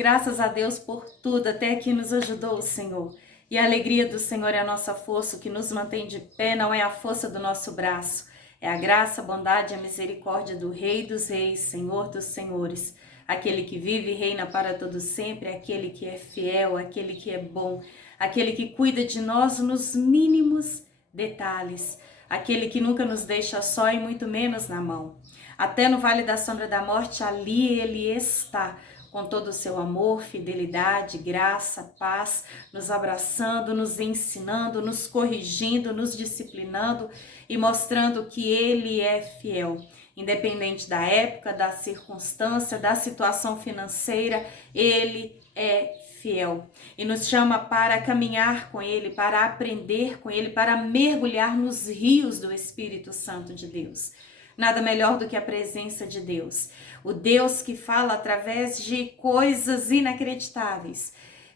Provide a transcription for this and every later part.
Graças a Deus por tudo, até aqui nos ajudou o Senhor. E a alegria do Senhor é a nossa força, o que nos mantém de pé não é a força do nosso braço, é a graça, a bondade e a misericórdia do Rei dos Reis, Senhor dos Senhores. Aquele que vive e reina para todo sempre, aquele que é fiel, aquele que é bom, aquele que cuida de nós nos mínimos detalhes, aquele que nunca nos deixa só e muito menos na mão. Até no vale da sombra da morte, ali Ele está, com todo o seu amor, fidelidade, graça, paz, nos abraçando, nos ensinando, nos corrigindo, nos disciplinando e mostrando que Ele é fiel. Independente da época, da circunstância, da situação financeira, Ele é fiel. E nos chama para caminhar com Ele, para aprender com Ele, para mergulhar nos rios do Espírito Santo de Deus. Nada melhor do que a presença de Deus. O Deus que fala através de coisas inacreditáveis.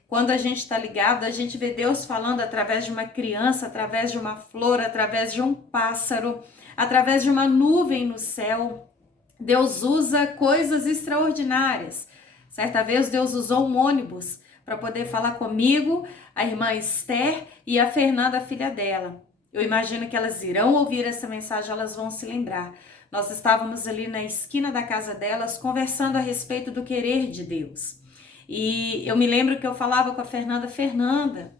Quando a gente está ligado, a gente vê Deus falando através de uma criança, através de uma flor, através de um pássaro, através de uma nuvem no céu. Deus usa coisas extraordinárias. Certa vez Deus usou um ônibus para poder falar comigo, a irmã Esther e a Fernanda, a filha dela. Eu imagino que elas irão ouvir essa mensagem, elas vão se lembrar. Nós estávamos ali na esquina da casa delas conversando a respeito do querer de Deus. E eu me lembro que eu falava com a Fernanda,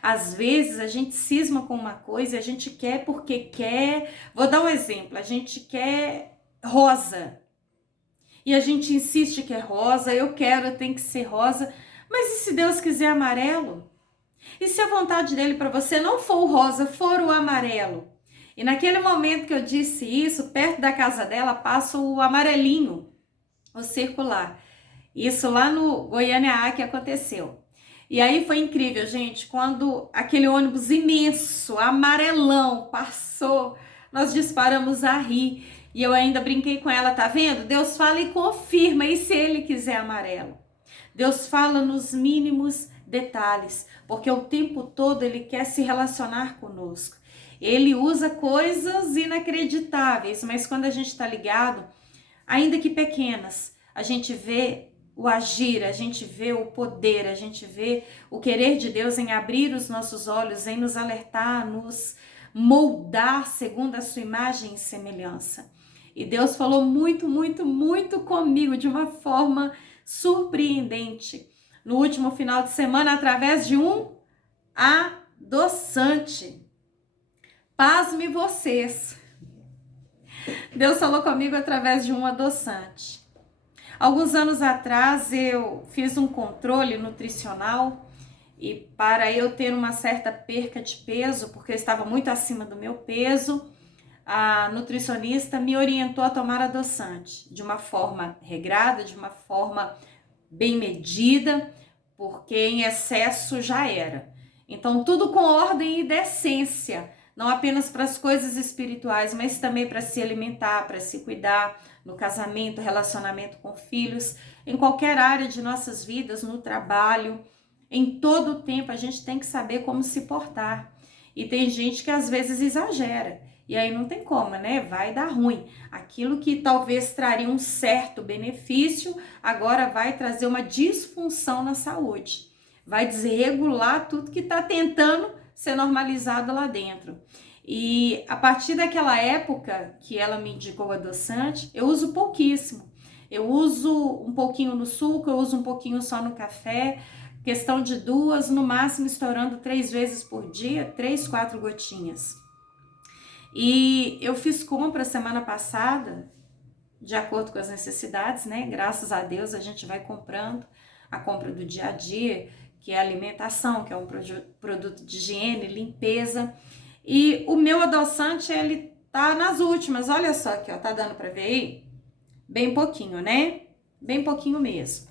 às vezes a gente cisma com uma coisa e a gente quer porque quer. Vou dar um exemplo, a gente quer rosa. E a gente insiste que é rosa, eu quero, tem que ser rosa. Mas e se Deus quiser amarelo? E se a vontade dele para você não for o rosa, for o amarelo? E naquele momento que eu disse isso, perto da casa dela passa o amarelinho, o circular. Isso lá no Goiânia A que aconteceu. E aí foi incrível, gente, quando aquele ônibus imenso, amarelão, passou, nós disparamos a rir. E eu ainda brinquei com ela, tá vendo? Deus fala e confirma, e se ele quiser amarelo? Deus fala nos mínimos detalhes, porque o tempo todo ele quer se relacionar conosco. Ele usa coisas inacreditáveis, mas quando a gente está ligado, ainda que pequenas, a gente vê o agir, a gente vê o poder, a gente vê o querer de Deus em abrir os nossos olhos, em nos alertar, nos moldar segundo a sua imagem e semelhança. E Deus falou muito, muito, muito comigo de uma forma surpreendente no último final de semana através de um adoçante. Pasme vocês. Deus falou comigo através de um adoçante. Alguns anos atrás eu fiz um controle nutricional e para eu ter uma certa perca de peso, porque eu estava muito acima do meu peso, a nutricionista me orientou a tomar adoçante de uma forma regrada, de uma forma bem medida, porque em excesso já era. Então tudo com ordem e decência, não apenas para as coisas espirituais, mas também para se alimentar, para se cuidar, no casamento, relacionamento com filhos, em qualquer área de nossas vidas, no trabalho, em todo o tempo a gente tem que saber como se portar. E tem gente que às vezes exagera, e aí não tem como, né? Vai dar ruim. Aquilo que talvez traria um certo benefício, agora vai trazer uma disfunção na saúde. Vai desregular tudo que está tentando ser normalizado lá dentro. E a partir daquela época que ela me indicou o adoçante, eu uso pouquíssimo. Eu uso um pouquinho no suco, eu uso um pouquinho só no café, questão de 2, no máximo estourando 3 vezes por dia, 3, 4 gotinhas. E eu fiz compra semana passada, de acordo com as necessidades, né? Graças a Deus a gente vai comprando a compra do dia a dia, que é alimentação, que é um produto de higiene, limpeza. E o meu adoçante, ele tá nas últimas, olha só aqui, ó, tá dando pra ver aí? Bem pouquinho, né? Bem pouquinho mesmo.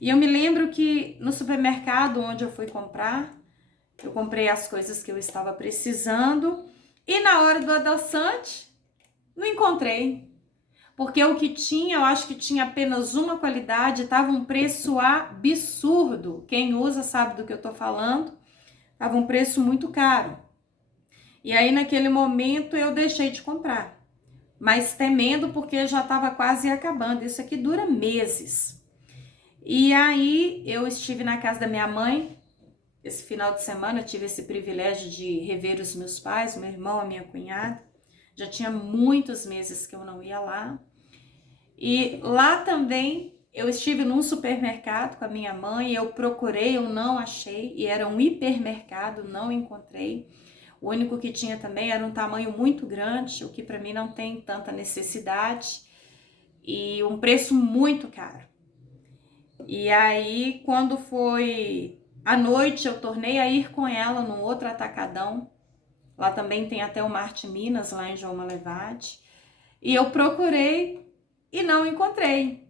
E eu me lembro que no supermercado onde eu fui comprar, eu comprei as coisas que eu estava precisando e na hora do adoçante, não encontrei. Porque o que tinha, eu acho que tinha apenas uma qualidade, tava um preço absurdo. Quem usa sabe do que eu tô falando. Tava um preço muito caro. E aí naquele momento eu deixei de comprar. Mas temendo porque já estava quase acabando. Isso aqui dura meses. E aí eu estive na casa da minha mãe. Esse final de semana eu tive esse privilégio de rever os meus pais, meu irmão, a minha cunhada. Já tinha muitos meses que eu não ia lá. E lá também eu estive num supermercado com a minha mãe, eu procurei, eu não achei, e era um hipermercado, não encontrei. O único que tinha também era um tamanho muito grande, o que para mim não tem tanta necessidade, e um preço muito caro. E aí, quando foi à noite, eu tornei a ir com ela num outro atacadão. Lá também tem até o Marte Minas, lá em João Malevade. E eu procurei e não encontrei,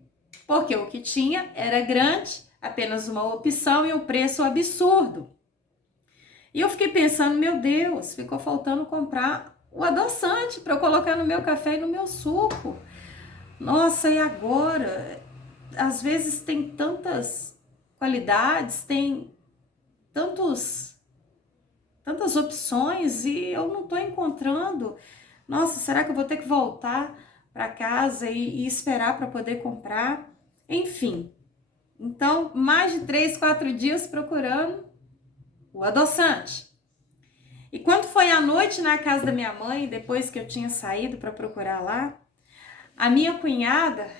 porque o que tinha era grande, apenas uma opção e um preço absurdo. E eu fiquei pensando, meu Deus, ficou faltando comprar o adoçante para eu colocar no meu café e no meu suco. Nossa, e agora? Às vezes tem tantas qualidades, tem tantas opções e eu não estou encontrando. Nossa, será que eu vou ter que voltar para casa e esperar para poder comprar? Enfim, então mais de 3, 4 dias procurando o adoçante. E quando foi à noite na casa da minha mãe, depois que eu tinha saído para procurar lá, a minha cunhada,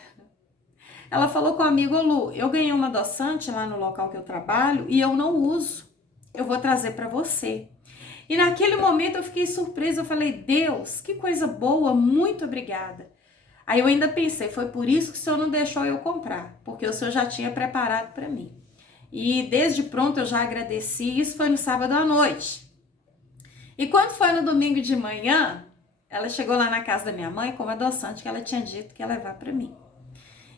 ela falou com o amigo: Lu, eu ganhei uma adoçante lá no local que eu trabalho e eu não uso. Eu vou trazer para você. E naquele momento eu fiquei surpresa, eu falei: Deus, que coisa boa, muito obrigada. Aí eu ainda pensei, foi por isso que o Senhor não deixou eu comprar, porque o Senhor já tinha preparado para mim. E desde pronto eu já agradeci, isso foi no sábado à noite. E quando foi no domingo de manhã, ela chegou lá na casa da minha mãe com uma adoçante que ela tinha dito que ia levar para mim.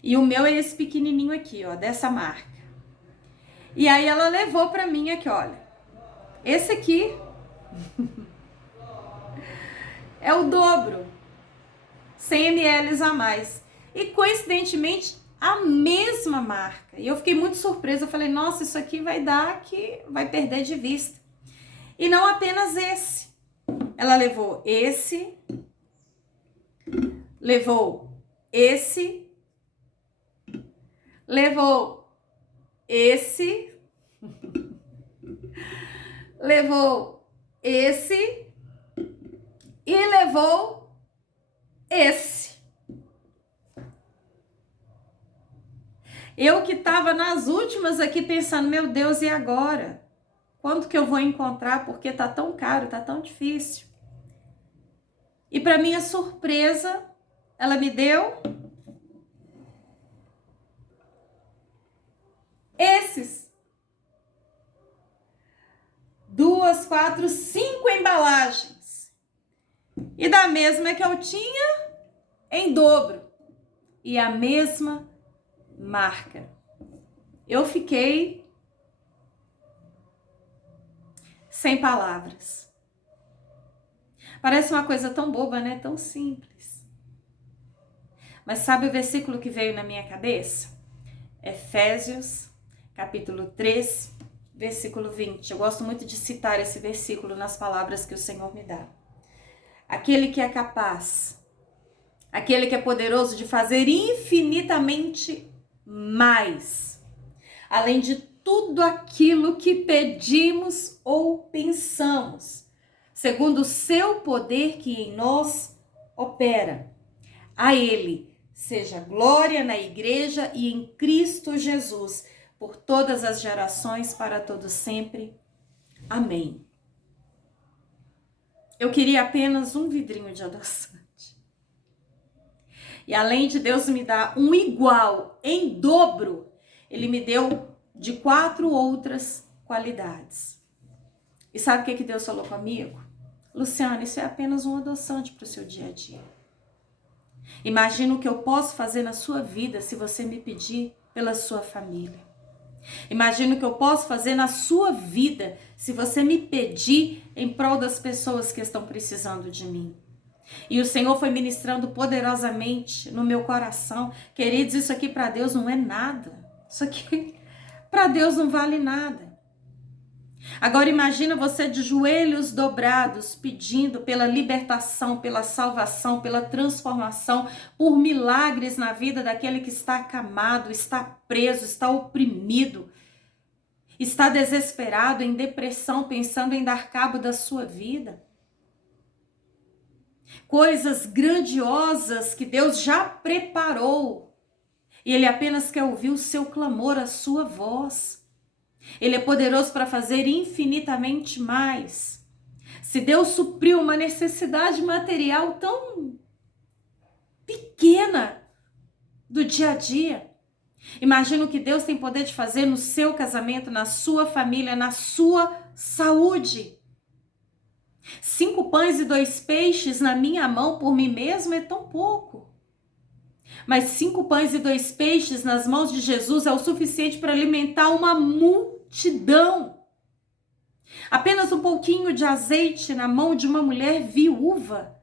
E o meu é esse pequenininho aqui, ó, dessa marca. E aí ela levou para mim aqui, olha. Esse aqui é o dobro, 100 ml a mais. E coincidentemente, a mesma marca. E eu fiquei muito surpresa, eu falei, nossa, isso aqui vai dar que vai perder de vista. E não apenas esse. Ela levou esse, levou esse, levou esse, levou esse e levou esse. Eu que estava nas últimas aqui pensando, meu Deus, e agora? Quando que eu vou encontrar? Porque tá tão caro, tá tão difícil. E para minha surpresa, ela me deu esses. 2, 4, 5 embalagens. E da mesma que eu tinha, em dobro. E a mesma marca. Eu fiquei sem palavras. Parece uma coisa tão boba, né? Tão simples. Mas sabe o versículo que veio na minha cabeça? Efésios, capítulo 3, versículo 20. Eu gosto muito de citar esse versículo nas palavras que o Senhor me dá. Aquele que é capaz, aquele que é poderoso de fazer infinitamente mais, além de tudo aquilo que pedimos ou pensamos, segundo o seu poder que em nós opera. A Ele seja glória na igreja e em Cristo Jesus, por todas as gerações, para todos sempre. Amém. Eu queria apenas um vidrinho de adoçante. E além de Deus me dar um igual em dobro, Ele me deu de 4 outras qualidades. E sabe o que Deus falou comigo? Luciana, isso é apenas um adoçante para o seu dia a dia. Imagina o que eu posso fazer na sua vida se você me pedir pela sua família. Imagina o que eu posso fazer na sua vida se você me pedir em prol das pessoas que estão precisando de mim. E o Senhor foi ministrando poderosamente no meu coração. Queridos, isso aqui para Deus não é nada. Isso aqui para Deus não vale nada. Agora imagina você de joelhos dobrados, pedindo pela libertação, pela salvação, pela transformação, por milagres na vida daquele que está acamado, está preso, está oprimido, está desesperado, em depressão, pensando em dar cabo da sua vida. Coisas grandiosas que Deus já preparou. E Ele apenas quer ouvir o seu clamor, a sua voz. Ele é poderoso para fazer infinitamente mais. Se Deus supriu uma necessidade material tão pequena do dia a dia, imagina o que Deus tem poder de fazer no seu casamento, na sua família, na sua saúde. 5 pães e 2 peixes na minha mão por mim mesmo é tão pouco. Mas 5 pães e 2 peixes nas mãos de Jesus é o suficiente para alimentar uma multidão. Apenas um pouquinho de azeite na mão de uma mulher viúva,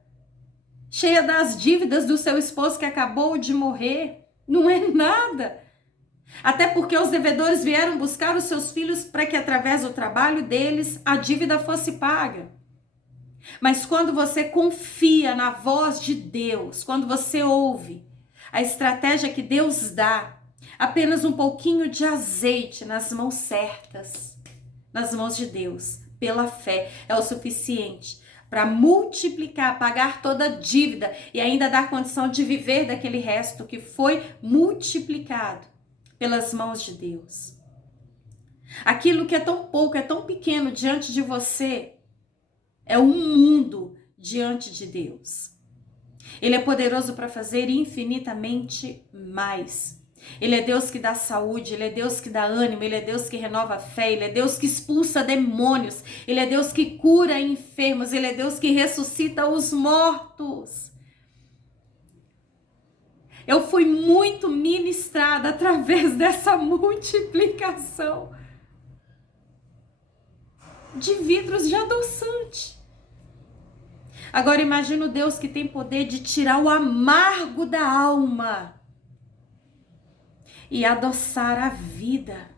cheia das dívidas do seu esposo que acabou de morrer, não é nada. Até porque os devedores vieram buscar os seus filhos para que através do trabalho deles a dívida fosse paga. Mas quando você confia na voz de Deus, quando você ouve a estratégia que Deus dá, apenas um pouquinho de azeite nas mãos certas, nas mãos de Deus, pela fé, é o suficiente para multiplicar, pagar toda a dívida e ainda dar condição de viver daquele resto que foi multiplicado pelas mãos de Deus. Aquilo que é tão pouco, é tão pequeno diante de você, é um mundo diante de Deus. Ele é poderoso para fazer infinitamente mais. Ele é Deus que dá saúde, Ele é Deus que dá ânimo, Ele é Deus que renova a fé, Ele é Deus que expulsa demônios, Ele é Deus que cura enfermos, Ele é Deus que ressuscita os mortos. Eu fui muito ministrada através dessa multiplicação de vidros de adoçante. Agora imagina o Deus que tem poder de tirar o amargo da alma e adoçar a vida.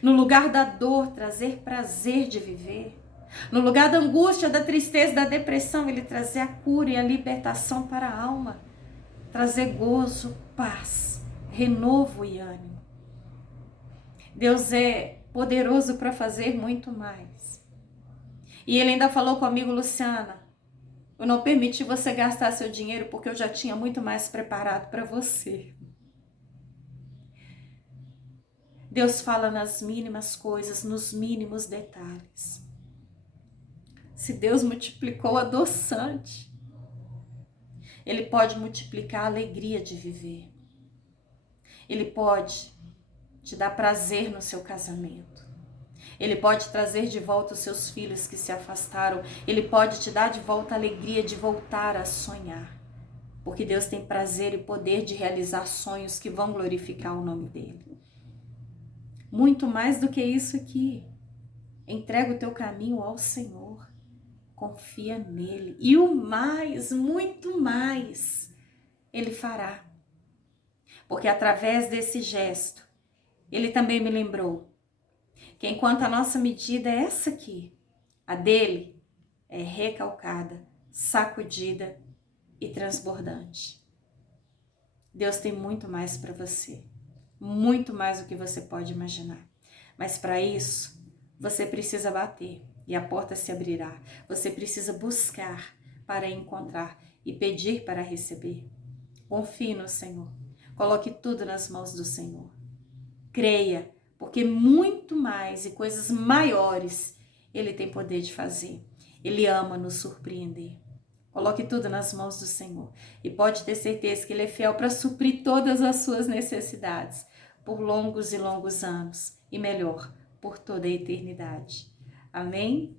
No lugar da dor, trazer prazer de viver. No lugar da angústia, da tristeza, da depressão, Ele trazer a cura e a libertação para a alma. Trazer gozo, paz, renovo e ânimo. Deus é poderoso para fazer muito mais. E Ele ainda falou comigo, Luciana, eu não permiti você gastar seu dinheiro porque eu já tinha muito mais preparado para você. Deus fala nas mínimas coisas, nos mínimos detalhes. Se Deus multiplicou o adoçante, Ele pode multiplicar a alegria de viver. Ele pode te dar prazer no seu casamento. Ele pode trazer de volta os seus filhos que se afastaram. Ele pode te dar de volta a alegria de voltar a sonhar. Porque Deus tem prazer e poder de realizar sonhos que vão glorificar o nome dEle. Muito mais do que isso aqui. Entrega o teu caminho ao Senhor. Confia nele. E o mais, muito mais, Ele fará. Porque através desse gesto, Ele também me lembrou que enquanto a nossa medida é essa aqui, a dele é recalcada, sacudida e transbordante. Deus tem muito mais para você, muito mais do que você pode imaginar. Mas para isso, você precisa bater e a porta se abrirá. Você precisa buscar para encontrar e pedir para receber. Confie no Senhor, coloque tudo nas mãos do Senhor. Creia, porque muito mais e coisas maiores Ele tem poder de fazer. Ele ama nos surpreender. Coloque tudo nas mãos do Senhor. E pode ter certeza que Ele é fiel para suprir todas as suas necessidades por longos e longos anos. E melhor, por toda a eternidade. Amém?